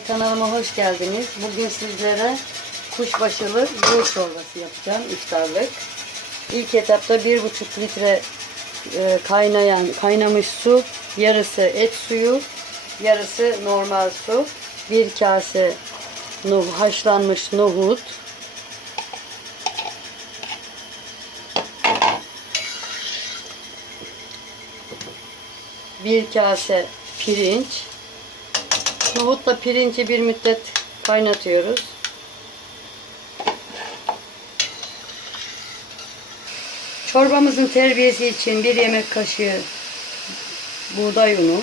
Kanalıma hoş geldiniz. Bugün sizlere kuşbaşılı yoğurt çorbası yapacağım iftarlık. İlk etapta bir buçuk litre e, kaynayan kaynamış su, yarısı et suyu, yarısı normal su, bir kase nuh, haşlanmış nohut, bir kase pirinç, Nohutla pirinci bir müddet kaynatıyoruz. Çorbamızın terbiyesi için bir yemek kaşığı buğday unu,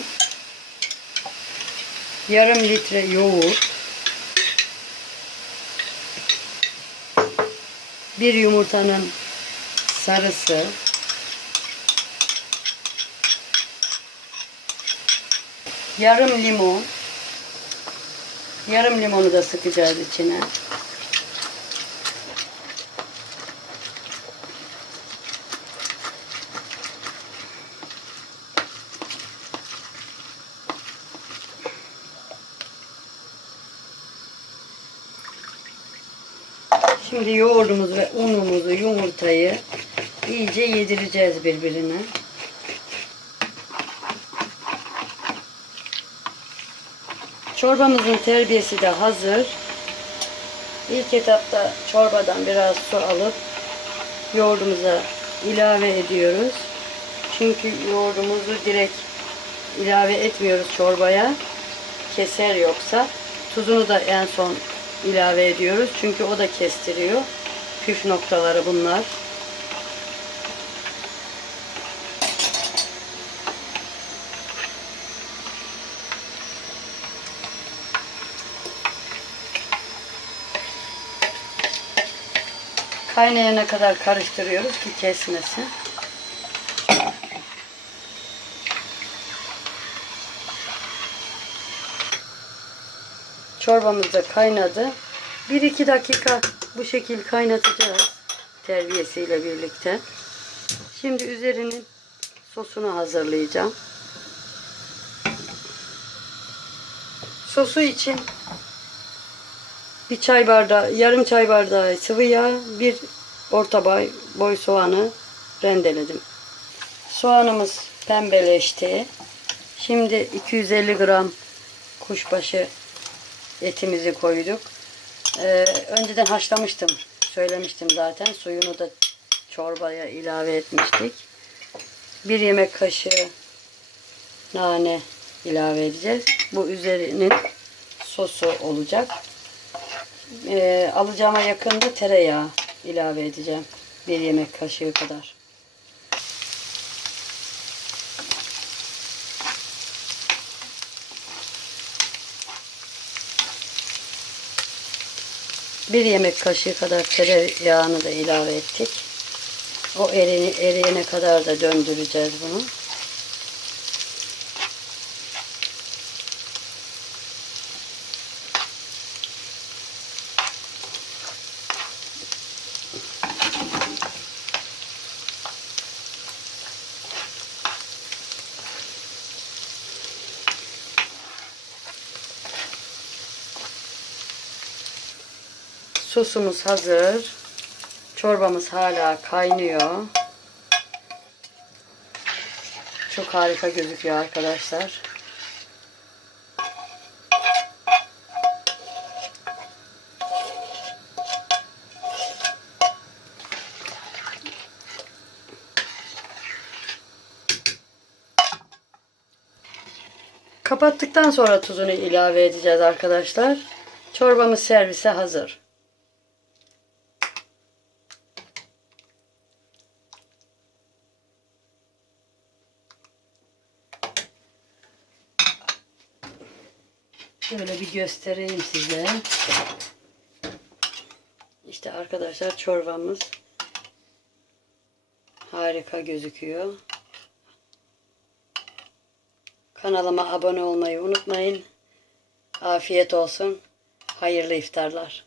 yarım litre yoğurt, bir yumurtanın sarısı, yarım limon, Yarım limonu da sıkacağız içine. Şimdi yoğurdumuz ve unumuzu, yumurtayı iyice yedireceğiz birbirine. Çorbamızın terbiyesi de hazır. İlk etapta çorbadan biraz su alıp yoğurdumuza ilave ediyoruz. Çünkü yoğurdumuzu direkt ilave etmiyoruz çorbaya. Keser yoksa. Tuzunu da en son ilave ediyoruz. Çünkü o da kestiriyor. Püf noktaları bunlar. Kaynayana kadar karıştırıyoruz ki kesmesin. Çorbamız da kaynadı. 1-2 dakika bu şekil kaynatacağız. Terbiyesiyle birlikte. Şimdi üzerinin sosunu hazırlayacağım. Sosu için bir çay bardağı, yarım çay bardağı sıvı yağ, bir orta boy, boy soğanı rendeledim. Soğanımız pembeleşti. Şimdi 250 gram kuşbaşı etimizi koyduk. Ee, önceden haşlamıştım. Söylemiştim zaten. Suyunu da çorbaya ilave etmiştik. Bir yemek kaşığı nane ilave edeceğiz. Bu üzerinin sosu olacak. Ee, alacağıma yakında tereyağı ilave edeceğim. Bir yemek kaşığı kadar. Bir yemek kaşığı kadar tereyağını da ilave ettik. O eriyene kadar da döndüreceğiz bunu. Sosumuz hazır. Çorbamız hala kaynıyor. Çok harika gözüküyor arkadaşlar. Kapattıktan sonra tuzunu ilave edeceğiz arkadaşlar. Çorbamız servise hazır. Şöyle bir göstereyim size. İşte arkadaşlar çorbamız harika gözüküyor. Kanalıma abone olmayı unutmayın. Afiyet olsun. Hayırlı iftarlar.